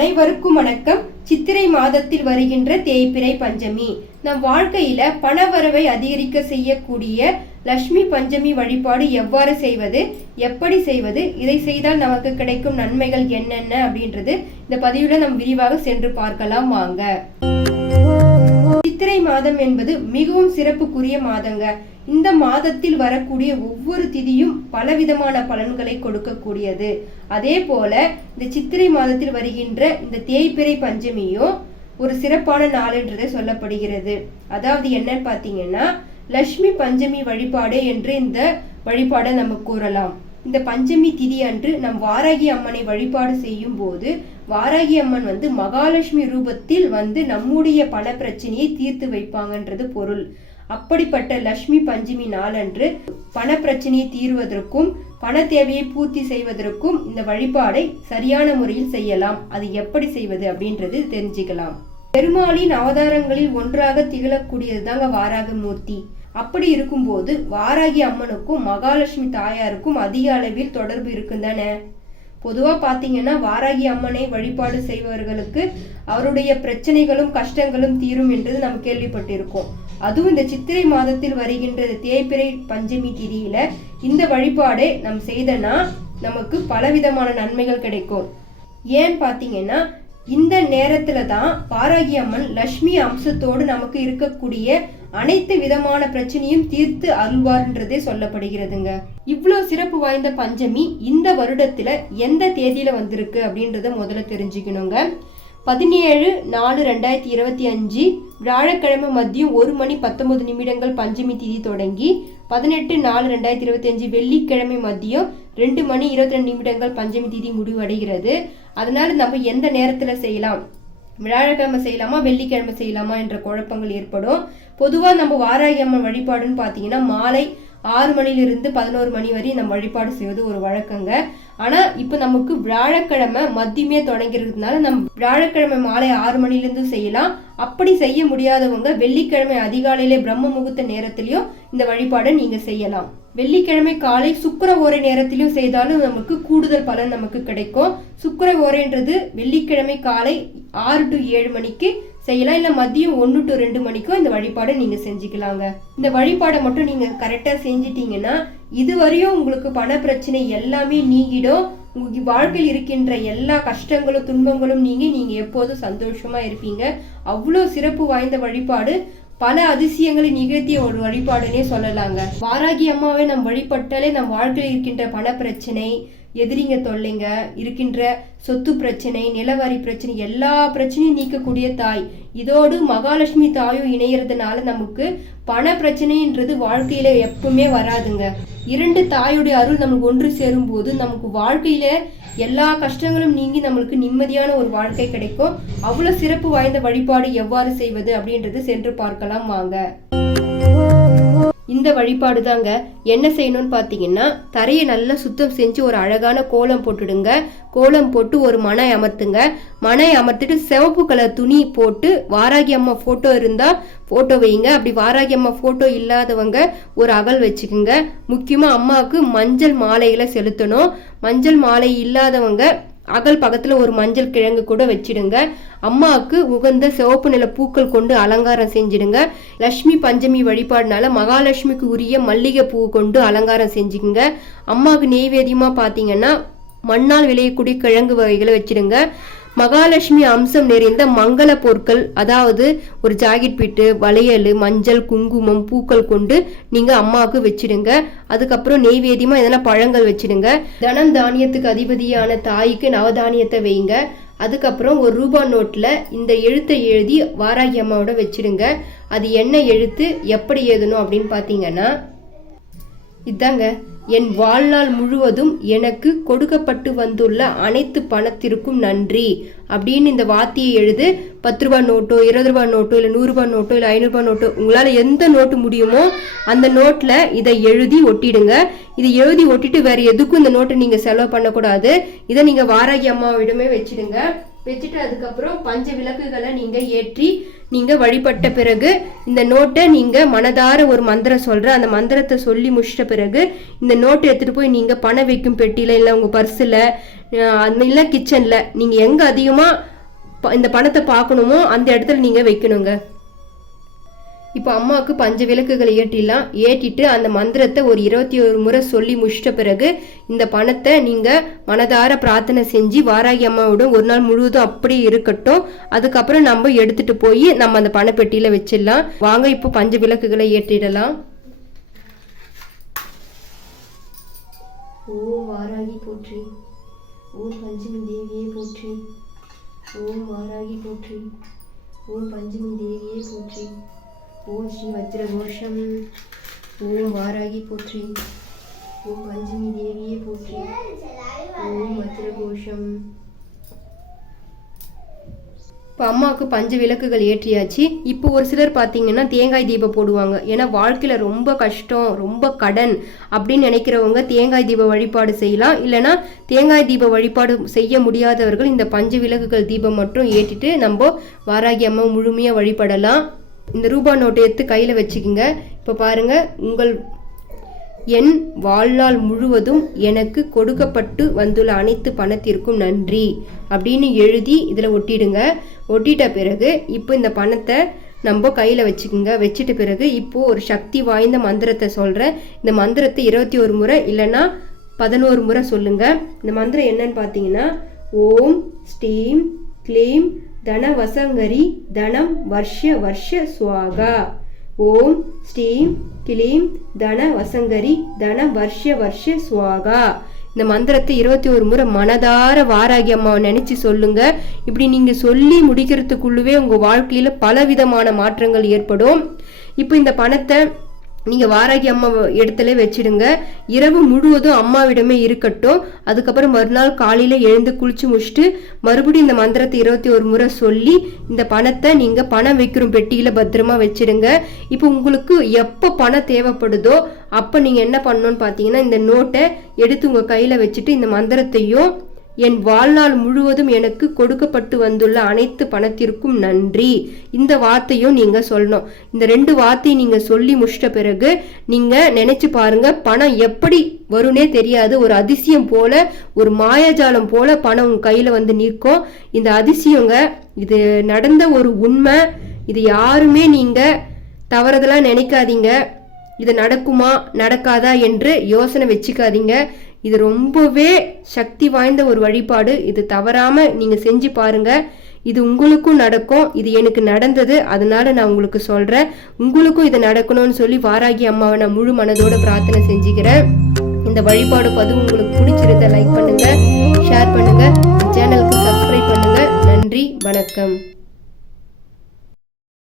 அனைவருக்கும் வணக்கம். சித்திரை மாதத்தில் வருகின்ற தேய்பிறை பஞ்சமி. நம் வாழ்க்கையில பணவரவை அதிகரிக்க செய்யக்கூடிய லட்சுமி பஞ்சமி வழிபாடு எவ்வாறு செய்வது எப்படி செய்வது இதை செய்தால் நமக்கு கிடைக்கும் நன்மைகள் என்னென்ன அப்படின்றது இந்த பதிவுல நாம் விரிவாக சென்று பார்க்கலாம் வாங்க. சித்திரை மாதம் என்பது மிகவும் சிறப்புக்குரிய மாதங்க. இந்த மாதத்தில் வரக்கூடிய ஒவ்வொரு திதியும் பலவிதமான பலன்களை கொடுக்கக்கூடியது. அதே போல இந்த சித்திரை மாதத்தில் வருகின்ற இந்த தேய்பிறை பஞ்சமியும் ஒரு சிறப்பான நாள் சொல்லப்படுகிறது. அதாவது என்னன்னு பார்த்தீங்கன்னா லட்சுமி பஞ்சமி வழிபாடு என்று இந்த வழிபாடை நம்ம கூறலாம். இந்த பஞ்சமி திதி அன்று நம் வாராகி அம்மனை வழிபாடு செய்யும் போது வாராகி அம்மன் வந்து மகாலட்சுமி ரூபத்தில் வந்து நம்முடைய பண பிரச்சனையை தீர்த்து வைப்பாங்கன்றது பொருள். அப்படிப்பட்ட லக்ஷ்மி பஞ்சமி நாளன்று பண பிரச்சனையை தீர்வதற்கும் பண தேவையை பூர்த்தி செய்வதற்கும் இந்த வழிபாடை சரியான முறையில் செய்யலாம். அது எப்படி செய்வது அப்படின்றது தெரிஞ்சுக்கலாம். பெருமாளின் அவதாரங்களில் ஒன்றாக திகழக்கூடியது தாங்க வாராக மூர்த்தி அப்படி இருக்கும்போது வாராகி அம்மனுக்கும் மகாலட்சுமி தாயாருக்கும் அதிக அளவில் தொடர்பு இருக்கும் தானே பொதுவாக பார்த்தீங்கன்னா வாராகி அம்மனை வழிபாடு செய்பவர்களுக்கு அவருடைய பிரச்சனைகளும் கஷ்டங்களும் தீரும் என்று நம்ம கேள்விப்பட்டிருக்கோம். அதுவும் இந்த சித்திரை மாதத்தில் வருகின்ற தேய்பிரை பஞ்சமி திதியில இந்த வழிபாடை நம் செய்தனா நமக்கு பலவிதமான நன்மைகள் கிடைக்கும். ஏன் பார்த்தீங்கன்னா இந்த நேரத்துல தான் பாராகி அம்மன் லட்சுமி அம்சத்தோடு நமக்கு இருக்கக்கூடிய அனைத்து விதமான பிரச்சனையும் தீர்த்து அருள்வார்ன்றதே சொல்லப்படுகிறதுங்க. இவ்வளோ சிறப்பு வாய்ந்த பஞ்சமி இந்த வருடத்துல எந்த தேதியில வந்திருக்கு அப்படின்றத முதல்ல தெரிஞ்சுக்கணுங்க. பதினேழு நாலு ரெண்டாயிரத்தி இருபத்தி அஞ்சு வியாழக்கிழமை மதியம் ஒரு மணி பத்தொன்பது நிமிடங்கள் பஞ்சமி திதி தொடங்கி பதினெட்டு நாலு ரெண்டாயிரத்தி இருபத்தி அஞ்சு வெள்ளிக்கிழமை மதியம் ரெண்டு மணி இருபத்தி ரெண்டு நிமிடங்கள் பஞ்சமி திதி முடிவடைகிறது. அதனால நம்ம எந்த நேரத்தில் செய்யலாம்? வியாழக்கிழமை செய்யலாமா வெள்ளிக்கிழமை செய்யலாமா என்ற குழப்பங்கள் ஏற்படும். பொதுவாக நம்ம வாராகி அம்மன் வழிபாடுன்னு பார்த்தீங்கன்னா மாலை ஆறு மணிலிருந்து பதினோரு மணி வரை நம்ம வழிபாடு செய்வது ஒரு வழக்கங்க. ஆனால் இப்போ நமக்கு வியாழக்கிழமை மதியமே தொடங்கிறதுனால நம்ம வியாழக்கிழமை மாலை ஆறு மணிலேருந்து செய்யலாம். அப்படி செய்ய முடியாதவங்க வெள்ளிக்கிழமை அதிகாலையிலே பிரம்ம முகூர்த்த நேரத்திலையும் இந்த வழிபாடை நீங்கள் செய்யலாம். வெள்ளிக்கிழமை காலை சுக்கர ஓரை நேரத்திலையும் செய்தாலும் நமக்கு கூடுதல் பலன் நமக்கு கிடைக்கும். சுக்கர ஓரைன்றது வெள்ளிக்கிழமை காலை ஆறு டு ஏழு மணிக்கு செய்யலாம். இல்லை மதியம் ஒன்று டு ரெண்டு மணிக்கும் இந்த வழிபாடை நீங்கள் செஞ்சுக்கலாங்க. இந்த வழிபாடை மட்டும் நீங்கள் கரெக்டாக செஞ்சிட்டிங்கன்னா இதுவரையும் உங்களுக்கு பண பிரச்சனை எல்லாமே நீங்கிடும். உங்களுக்கு வாழ்க்கையில் இருக்கின்ற எல்லா கஷ்டங்களும் துன்பங்களும் நீங்கி நீங்கள் எப்போதும் சந்தோஷமாக இருப்பீங்க. அவ்வளோ சிறப்பு வாய்ந்த வழிபாடு. பல அதிசயங்களை நிகழ்த்திய ஒரு வழிபாடுனே சொல்லலாங்க. வாராகி அம்மாவை நம் வழிபட்டாலே நம் வாழ்க்கையில் இருக்கின்ற பண பிரச்சனை எதிரிங்க தொல்லைங்க இருக்கின்ற சொத்து பிரச்சனை நிலவரி பிரச்சனை எல்லா பிரச்சனையும் நீக்கக்கூடிய தாய். இதோடு மகாலட்சுமி தாயும் இணையறதுனால நமக்கு பண பிரச்சனைன்றது வாழ்க்கையில எப்பவுமே வராதுங்க. இரண்டு தாயுடைய அருள் நமக்கு ஒன்று சேரும் போது நமக்கு வாழ்க்கையில எல்லா கஷ்டங்களும் நீங்கி நம்மளுக்கு நிம்மதியான ஒரு வாழ்க்கை கிடைக்கும். அவ்வளவு சிறப்பு வாய்ந்த வழிபாடு எவ்வாறு செய்வது அப்படின்றது சென்று பார்க்கலாம் வாங்க. இந்த வழிபாடு தாங்க என்ன செய்யணும்னு பார்த்தீங்கன்னா தரையை நல்லா சுத்தம் செஞ்சு ஒரு அழகான கோலம் போட்டுடுங்க. கோலம் போட்டு ஒரு மனை அமர்த்துங்க. மனை அமர்த்திட்டு சிவப்பு கலர் துணி போட்டு வாராகி அம்மா ஃபோட்டோ இருந்தால் ஃபோட்டோ வைங்க. அப்படி வாராகி அம்மா ஃபோட்டோ இல்லாதவங்க ஒரு அகல் வச்சுக்குங்க. முக்கியமாக அம்மாவுக்கு மஞ்சள் மாலைகளை செலுத்தணும். மஞ்சள் மாலை இல்லாதவங்க அகல் பக்கத்தில் ஒரு மஞ்சள் கிழங்கு கூட வச்சிடுங்க. அம்மாவுக்கு உகந்த சிவப்பு நில பூக்கள் கொண்டு அலங்காரம் செஞ்சிடுங்க. லக்ஷ்மி பஞ்சமி வழிபாடுனால மகாலட்சுமிக்கு உரிய மல்லிகை பூ கொண்டு அலங்காரம் செஞ்சுக்குங்க. அம்மாவுக்கு நெய்வேதியமாக பார்த்தீங்கன்னா மண்ணால் விளையக்கூடிய கிழங்கு வகைகளை வச்சிடுங்க. மகாலட்சுமி அம்சம் நிறைந்த மங்கள பொருட்கள் அதாவது ஒரு ஜாக்கெட் பீட்டு வளையல் மஞ்சள் குங்குமம் பூக்கள் கொண்டு நீங்க அம்மாவுக்கு வச்சிடுங்க. அதுக்கப்புறம் நெய்வேதியமா எதனா பழங்கள் வச்சிடுங்க. தனம் தானியத்துக்கு அதிபதியான தாய்க்கு நவதானியத்தை வைங்க. அதுக்கப்புறம் ஒரு ரூபா நோட்டில் இந்த எழுத்தை எழுதி வாராகி அம்மாவோட வச்சிடுங்க. அது என்ன எழுத்து எப்படி எழுதணும் அப்படின்னு பார்த்தீங்கன்னா இதாங்க. என் வாழ்நாள் முழுவதும் எனக்கு கொடுக்கப்பட்டு வந்துள்ள அனைத்து பணத்திற்கும் நன்றி. அப்படின்னு இந்த வார்த்தையை எழுது. பத்து ரூபா நோட்டோ இருபது ரூபா நோட்டோ இல்லை நூறுரூபா நோட்டோ இல்லை ஐநூறுரூபா நோட்டோ உங்களால் எந்த நோட்டு முடியுமோ அந்த நோட்டில் இதை எழுதி ஒட்டிடுங்க. இதை எழுதி ஒட்டிட்டு வேறு எதுக்கும் இந்த நோட்டை நீங்கள் செலவு பண்ணக்கூடாது. இதை நீங்கள் வாராகி அம்மாவிடமே வச்சுடுங்க. வச்சுட்டு அதுக்கப்புறம் பஞ்ச விளக்குகளை நீங்கள் ஏற்றி நீங்கள் வழிபட்ட பிறகு இந்த நோட்டை நீங்கள் மனதார ஒரு மந்திரம் சொல்கிற அந்த மந்திரத்தை சொல்லி முடிச்சிட்ட பிறகு இந்த நோட்டை எடுத்துகிட்டு போய் நீங்கள் பணம் வைக்கும் பெட்டியில் இல்லை உங்கள் பர்ஸில் அந்த இல்லை கிச்சனில் நீங்கள் எங்கே அதிகமாக ப- இந்த பணத்தை பார்க்கணுமோ அந்த இடத்துல நீங்கள் வைக்கணுங்க. இப்போ அம்மாவுக்கு பஞ்ச விளக்குகளை ஏற்றிடலாம். ஏற்றிட்டு அந்த மந்திரத்தை ஒரு இருபத்தி ஒரு முறை சொல்லி முடிச்சிட்ட பிறகு இந்த பணத்தை நீங்கள் மனதார பிரார்த்தனை செஞ்சு வாராகி அம்மாவோட ஒரு நாள் முழுவதும் அப்படியே இருக்கட்டும். அதுக்கப்புறம் நம்ம எடுத்துட்டு போய் நம்ம அந்த பணப்பெட்டியில் வச்சிடலாம். வாங்க இப்போ பஞ்ச விளக்குகளை ஏற்றிடலாம். ஓம் வாராகி போற்றி. ஓம் பஞ்சமி தேவியே போற்றி. ஓம் வாராகி போற்றி. ஓம் பஞ்சமி தேவியே போற்றி. ஓம் ஸ்ரீ வஜ்ரகோஷம். ஓம் வாராகி போற்றி. ஓம் பஞ்சமி தேவியே போற்றி. ஓம் வஜ்ரகோஷம். இப்போ அம்மாவுக்கு பஞ்ச விளக்குகள் ஏற்றியாச்சு. இப்போ ஒரு சிலர் பார்த்தீங்கன்னா தேங்காய் தீபம் போடுவாங்க. ஏன்னா வாழ்க்கையில் ரொம்ப கஷ்டம் ரொம்ப கடன் அப்படின்னு நினைக்கிறவங்க தேங்காய் தீப வழிபாடு செய்யலாம். இல்லைன்னா தேங்காய் தீப வழிபாடு செய்ய முடியாதவர்கள் இந்த பஞ்ச விளக்குகள் தீபம் மட்டும் ஏற்றிட்டு நம்ம வாராகி அம்மா முழுமையாக வழிபடலாம். இந்த ரூபா நோட்டை எடுத்து கையில் வச்சுக்கோங்க. இப்போ பாருங்க உங்கள் என் வாழ்நாள் முழுவதும் எனக்கு கொடுக்கப்பட்டு வந்துள்ள அனைத்து பணத்திற்கும் நன்றி அப்படின்னு எழுதி இதில் ஒட்டிடுங்க. ஒட்டிட்ட பிறகு இப்போ இந்த பணத்தை நம்ம கையில் வச்சுக்கோங்க. வச்சுட்ட பிறகு இப்போது ஒரு சக்தி வாய்ந்த மந்திரத்தை சொல்கிறேன் இந்த மந்திரத்தை இருபத்தி ஒரு முறை இல்லைன்னா பதினோரு முறை சொல்லுங்கள் இந்த மந்திரம் என்னன்னு பார்த்தீங்கன்னா ஓம் ஸ்டீம் க்ளீம் தனவசங்கரி தனம் வர்ஷ வர்ஷ சுவாகா. ஓம் ஸ்ரீம் கிளீம் தன வசங்கரி தன வர்ஷ வர்ஷ சுவாகா. இந்த மந்திரத்தை இருபத்தி ஒரு முறை மனதார வாராகி அம்மாவை நினைச்சு சொல்லுங்க. இப்படி நீங்க சொல்லி முடிக்கிறதுக்குள்ளவே உங்க வாழ்க்கையில பலவிதமான மாற்றங்கள் ஏற்படும். இப்போ இந்த பணத்தை நீங்கள் வாராகி அம்மா இடத்துல வச்சிடுங்க. இரவு முழுவதும் அம்மாவிடமே இருக்கட்டும். அதுக்கப்புறம் மறுநாள் காலையில் எழுந்து குளிச்சு முடிச்சுட்டு மறுபடியும் இந்த மந்திரத்தை இருபத்தி ஒரு முறை சொல்லி இந்த பணத்தை நீங்கள் பணம் வைக்கிற பெட்டியில் பத்திரமா வச்சிடுங்க. இப்போ உங்களுக்கு எப்போ பணம் தேவைப்படுதோ அப்போ நீங்கள் என்ன பண்ணணும்னு பார்த்தீங்கன்னா இந்த நோட்டை எடுத்து உங்கள் கையில் வச்சுட்டு இந்த மந்திரத்தையும் என் வாழ்நாள் முழுவதும் எனக்கு கொடுக்கப்பட்டு வந்துள்ள அனைத்து பணத்திற்கும் நன்றி. இந்த வார்த்தையும் நீங்க சொல்லணும். இந்த ரெண்டு வார்த்தையும் நீங்க சொல்லி முடிச்சிட்ட பிறகு நீங்க நினைச்சு பாருங்க பணம் எப்படி வரும்னே தெரியாது. ஒரு அதிசயம் போல ஒரு மாயாஜாலம் போல பணம் உங்க கையில வந்து நிற்கும். இந்த அதிசயங்க இது நடந்த ஒரு உண்மை. இது யாருமே நீங்க தவறதெல்லாம் நினைக்காதீங்க. இது நடக்குமா நடக்காதா என்று யோசனை வச்சுக்காதீங்க. இது ரொம்பவே சக்தி வாய்ந்த ஒரு வழிபாடு. இது தவறாம நீங்க செஞ்சு பாருங்க. இது உங்களுக்கும் நடக்கும். இது எனக்கு நடந்தது. அதனால நான் உங்களுக்கு சொல்றேன். உங்களுக்கும் இது நடக்கணும்னு சொல்லி வாராகி அம்மாவை நான் முழு மனதோட பிரார்த்தனை செஞ்சுக்கிறேன். இந்த வழிபாடு பதிவு உங்களுக்கு பிடிச்சிருந்த லைக் பண்ணுங்க ஷேர் பண்ணுங்க. சேனலுக்கு சப்ஸ்கிரைப் பண்ணுங்க. நன்றி வணக்கம்.